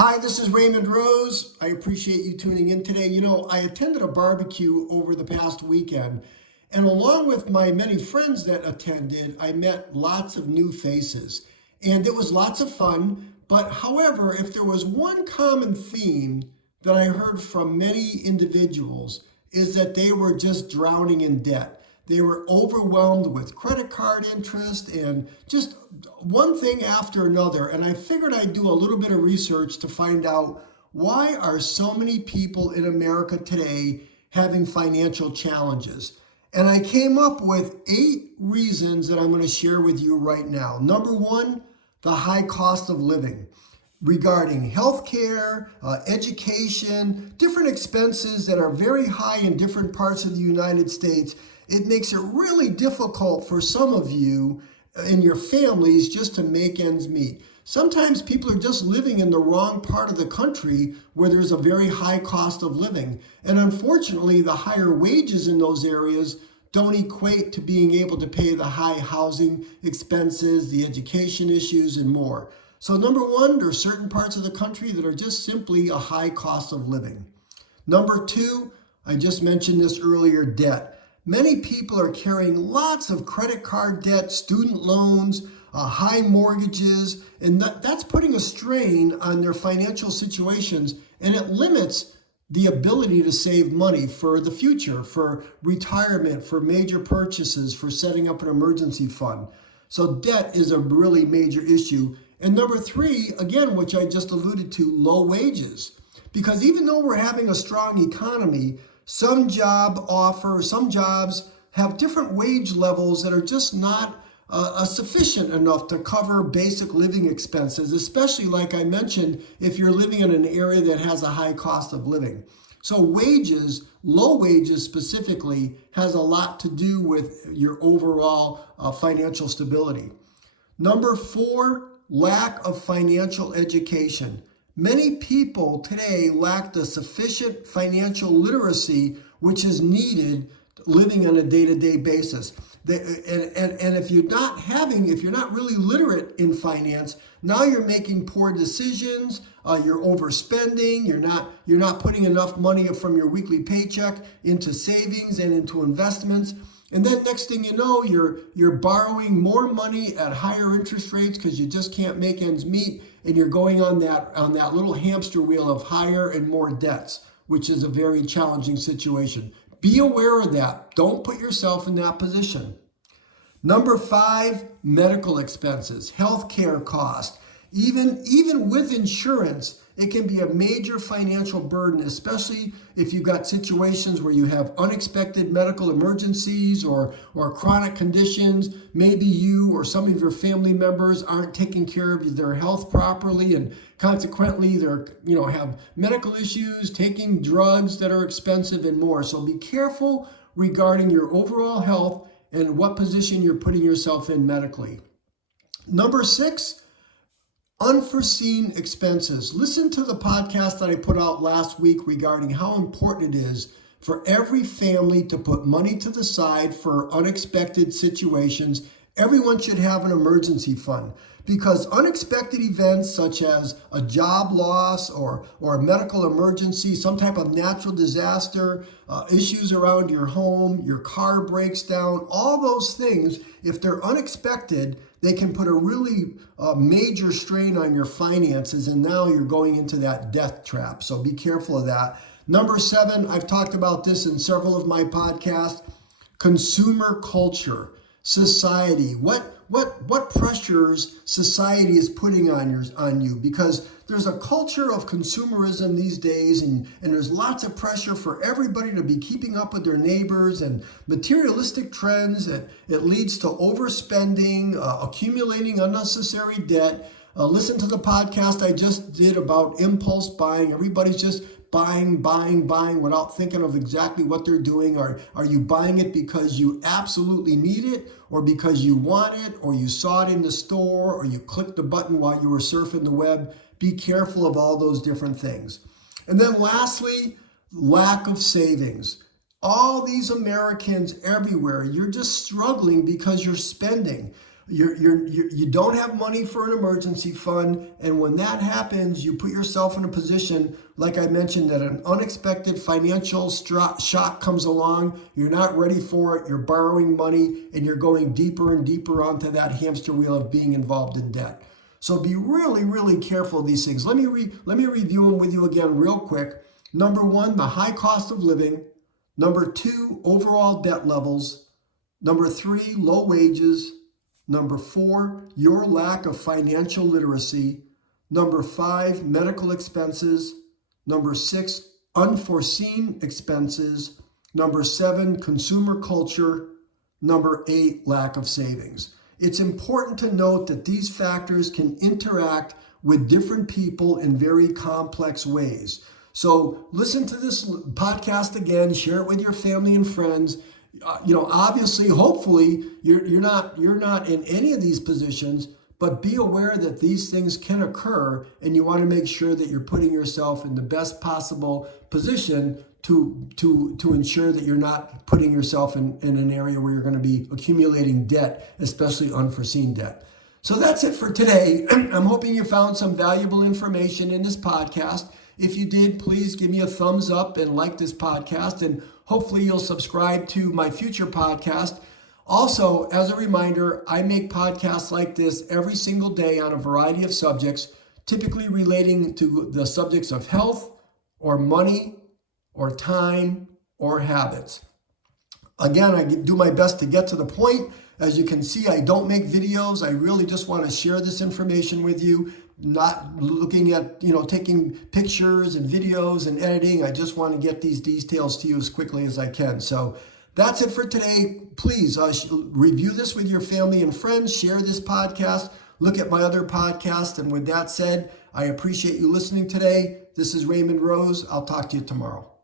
Hi, this is Raymond Rose. I appreciate you tuning in today. I attended a barbecue over the past weekend, and along with my many friends that attended, I met lots of new faces, and it was lots of fun. But however, if there was one common theme that I heard from many individuals, is that they were just drowning in debt. They were overwhelmed with credit card interest and just one thing after another. And I figured I'd do a little bit of research to find out, why are so many people in America today having financial challenges? And I came up with 8 reasons that I'm going to share with you right now. Number one, the high cost of living. Regarding healthcare, education, different expenses that are very high in different parts of the United States, it makes it really difficult for some of you and your families just to make ends meet. Sometimes people are just living in the wrong part of the country where there's a very high cost of living. And unfortunately, the higher wages in those areas don't equate to being able to pay the high housing expenses, the education issues, and more. So number one, there are certain parts of the country that are just simply a high cost of living. Number two, I just mentioned this earlier, debt. Many people are carrying lots of credit card debt, student loans, high mortgages, and that's putting a strain on their financial situations, and it limits the ability to save money for the future, for retirement, for major purchases, for setting up an emergency fund. So debt is a really major issue. And number three, again, which I just alluded to, low wages. Because even though we're having a strong economy, some jobs have different wage levels that are just not sufficient enough to cover basic living expenses, especially, like I mentioned, if you're living in an area that has a high cost of living. So wages, low wages specifically, has a lot to do with your overall financial stability. Number four, lack of financial education. Many people today lack the sufficient financial literacy which is needed living on a day-to-day basis. And if you're not really literate in finance, now you're making poor decisions, you're overspending, you're not putting enough money from your weekly paycheck into savings and into investments. And then next thing you know, you're borrowing more money at higher interest rates because you just can't make ends meet, and you're going on that little hamster wheel of higher and more debts, which is a very challenging situation. Be aware of that. Don't put yourself in that position. Number five, medical expenses, healthcare costs. Even with insurance, it can be a major financial burden, especially if you've got situations where you have unexpected medical emergencies or chronic conditions. Maybe you or some of your family members aren't taking care of their health properly, and consequently have medical issues, taking drugs that are expensive and more. So be careful regarding your overall health and what position you're putting yourself in medically. Number six, unforeseen expenses. Listen to the podcast that I put out last week regarding how important it is for every family to put money to the side for unexpected situations. Everyone should have an emergency fund, because unexpected events such as a job loss or a medical emergency, some type of natural disaster, issues around your home, your car breaks down, all those things, if they're unexpected, they can put a really major strain on your finances, and now you're going into that death trap. So be careful of that. Number seven, I've talked about this in several of my podcasts, consumer culture, society. What pressures society is putting on you, because there's a culture of consumerism these days, and there's lots of pressure for everybody to be keeping up with their neighbors, and materialistic trends that it leads to overspending, accumulating unnecessary debt. Listen to the podcast I just did about impulse buying. Everybody's just buying without thinking of exactly what they're doing. Are you buying it because you absolutely need it, or because you want it, or you saw it in the store, or you clicked the button while you were surfing the web? Be careful of all those different things. And then lastly, lack of savings. All these Americans everywhere, you're just struggling because you're spending. You don't have money for an emergency fund, and when that happens, you put yourself in a position, like I mentioned, that an unexpected financial shock comes along. You're not ready for it. You're borrowing money, and you're going deeper and deeper onto that hamster wheel of being involved in debt. So be really, really careful of these things. Let me review them with you again real quick. Number one, the high cost of living. Number two, overall debt levels. Number three, low wages. Number four, your lack of financial literacy. Number five, medical expenses. Number six, unforeseen expenses. Number seven, consumer culture. Number eight, lack of savings. It's important to note that these factors can interact with different people in very complex ways. So listen to this podcast again, share it with your family and friends. Obviously, hopefully, you're not in any of these positions, but be aware that these things can occur, and you want to make sure that you're putting yourself in the best possible position to ensure that you're not putting yourself in an area where you're going to be accumulating debt, especially unforeseen debt. So that's it for today. I'm hoping you found some valuable information in this podcast. If you did, please give me a thumbs up and like this podcast, and hopefully you'll subscribe to my future podcast. Also, as a reminder, I make podcasts like this every single day on a variety of subjects, typically relating to the subjects of health or money or time or habits. Again, I do my best to get to the point. As you can see, I don't make videos. I really just want to share this information with you, not looking at, taking pictures and videos and editing. I just want to get these details to you as quickly as I can. So that's it for today. Please review this with your family and friends. Share this podcast. Look at my other podcast. And with that said, I appreciate you listening today. This is Raymond Rose. I'll talk to you tomorrow.